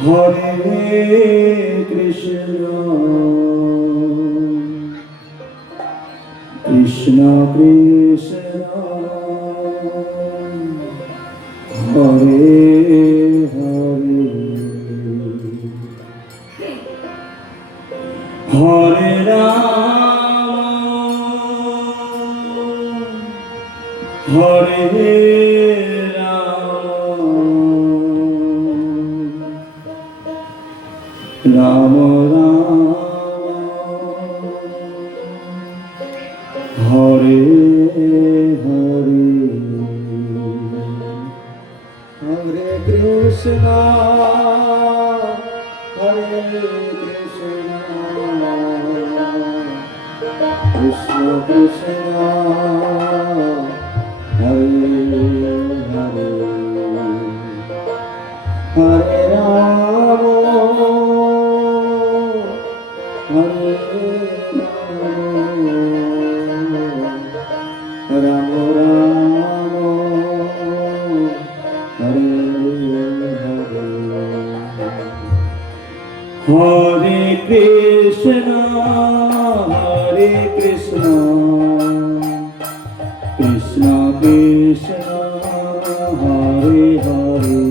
Hare Krishna, Krishna Krishna, Hare Hare, Hare Rama, Hare Ram Ram, Hare Hare, Hare Krishna, Hare Krishna, Krishna Krishna, Hare Hare, Hare Rama, Hare Ram, Ram Ram, Hare Hare, Hare Krishna, Hare Krishna, Krishna Krishna, Hare Hare,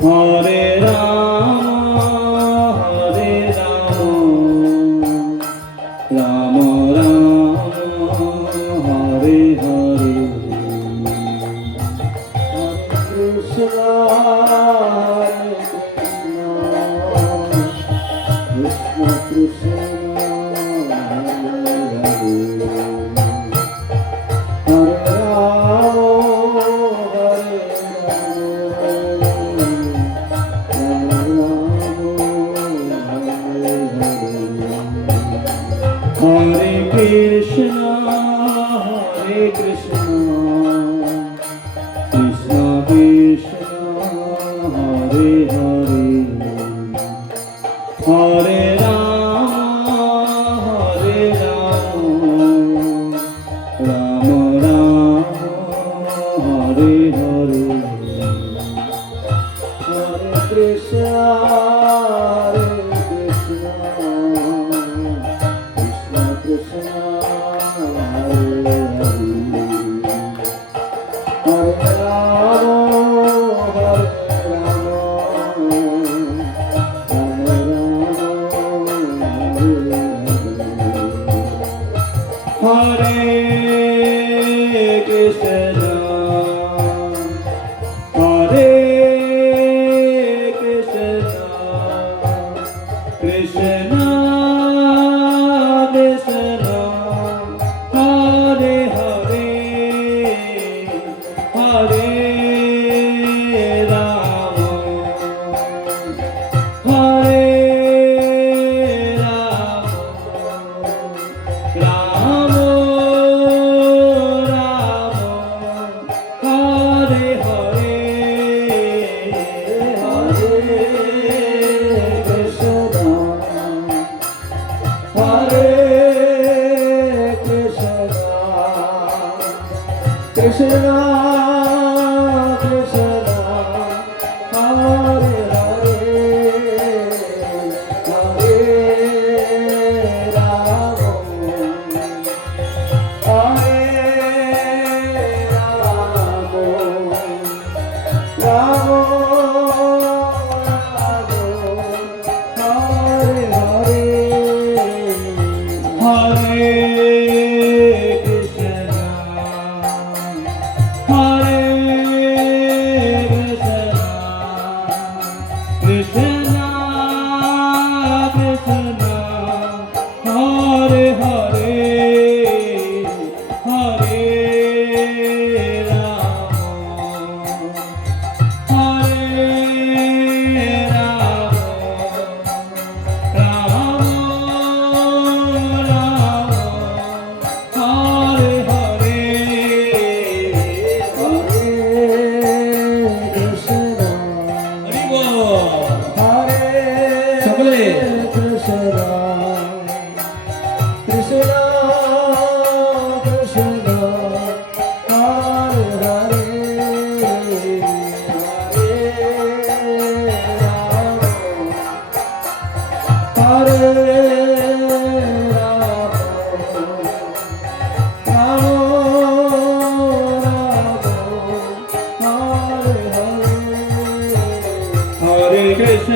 Hare Rama, Hare Rama, Rama Rama, Hare Hare, Hare Krishna, Krishna Krishna, Hare Krishna, Hare Krishna, Krishna Krishna, Hare Hare, Hare Rama, Hare Rama, Rama Rama, Hare Hare, Hare Krishna, Hare Krishna, Krishna, Hare Hare, Hare Krishna, Krishna, Hare Hare, Hare Rama, Hare Rama, Rama Hare Hare, Hare Krishna, Hare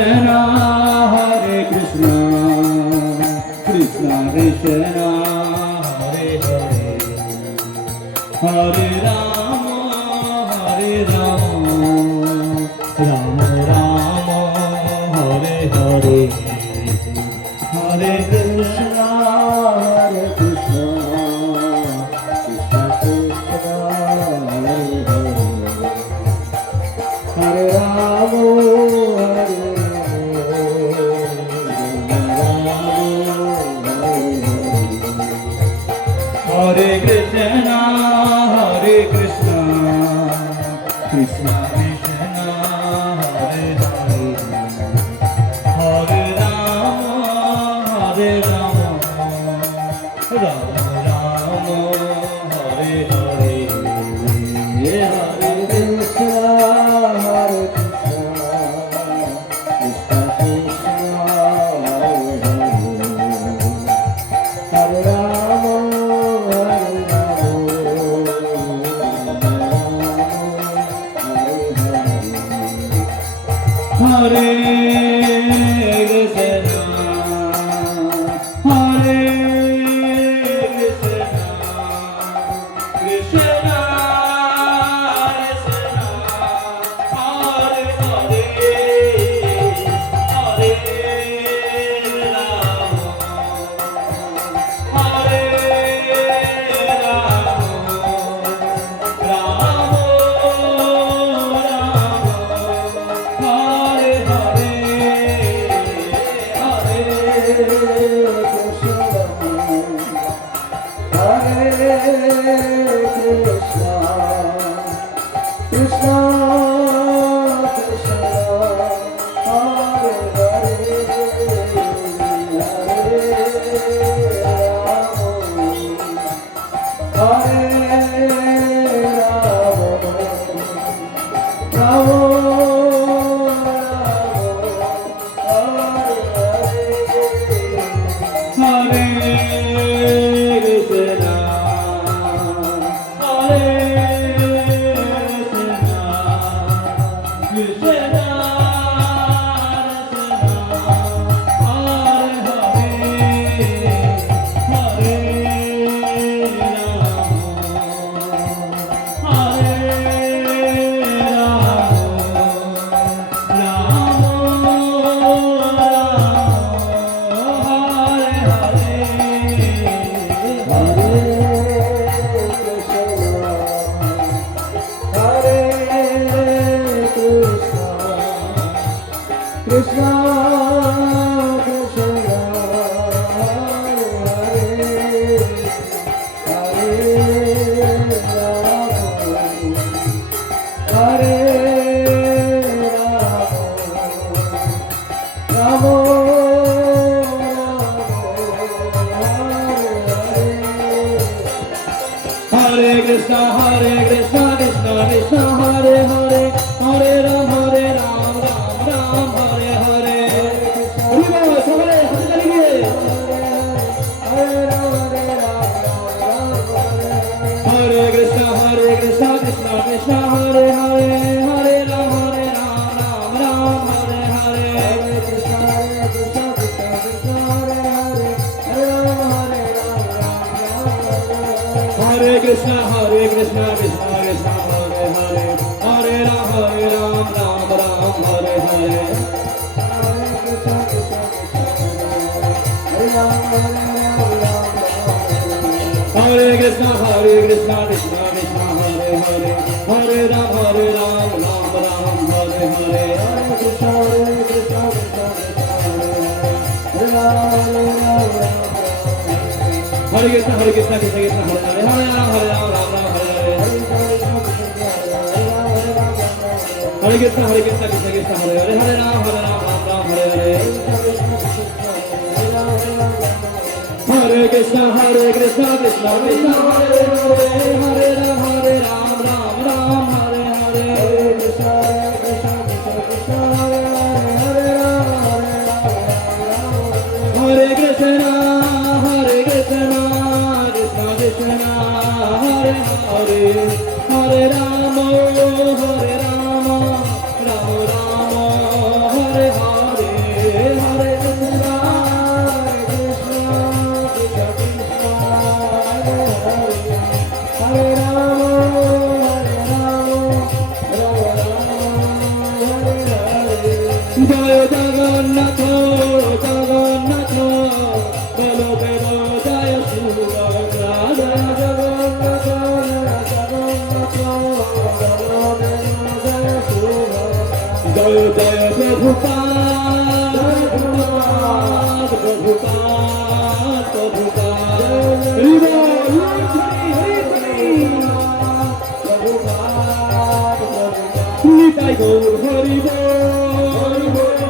Krishna, Hare Krishna, Krishna Krishna, Hare Hare, Hare Rama, Hare Rama, Rama Rama, Hare Hare, Hare Krishna, Hare Krishna, Krishna Krishna, Hare Hare, Hare Rama, Hare Krishna, Hare Krishna, Krishna Krishna, Hare Hare, Hare Rama, Hare Rama, Rama Rama, Hare Hare, Hare Krishna, Hare Krishna, Krishna Krishna, Hare Hare, Hare Rama. Hare Krishna, Hare Krishna, Krishna Krishna, Hare Hare, Hare Rama, Hare Rama, Rama Hare Hare, Hare Krishna, Krishna Krishna, Hare Hare, Hare Rama, Hare Rama, Krishna Krishna, Hare Krishna, Krishna Krishna, Hare Hare, Hare Rama, Ram Ram, Hare Hare. Hare Krishna, Krishna Krishna, Hare Hare, Hare Rama, Ram Ram, Hare Hare. Hare Krishna, Krishna Krishna, Hare Hare, Hare Rama, Hare Krishna, Krishna Krishna, Hare Hare, Hare Rama, Ram Ram, Hare Hare. Hare Krishna, Krishna Krishna, Hare Hare, Hare Rama, Ram Ram, Hare Hare. Hare Krishna, Krishna Krishna, Hare Hare, Hare Krishna, Krishna Krishna, Hare Hare, Hare Ram, Ram Ram, Hare Hare. Hare Krishna, Krishna Krishna, Hare Hare, Hare Ram, Ram Ram, Hare Hare. Hare Krishna, Krishna Krishna, Hare Hare, Hare Ram, Ram Ram, Hare Hare. Hare Krishna, Krishna Krishna, Hare Hare, Hare Ram, Hare Krishna, Krishna Krishna, Hare Hare, Hare Rama, Rama Rama, Hare Hare. Nitai Gour Hari ball Hari ball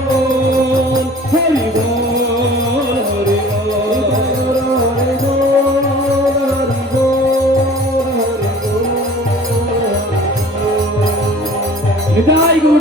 Hari ball Nitai Gour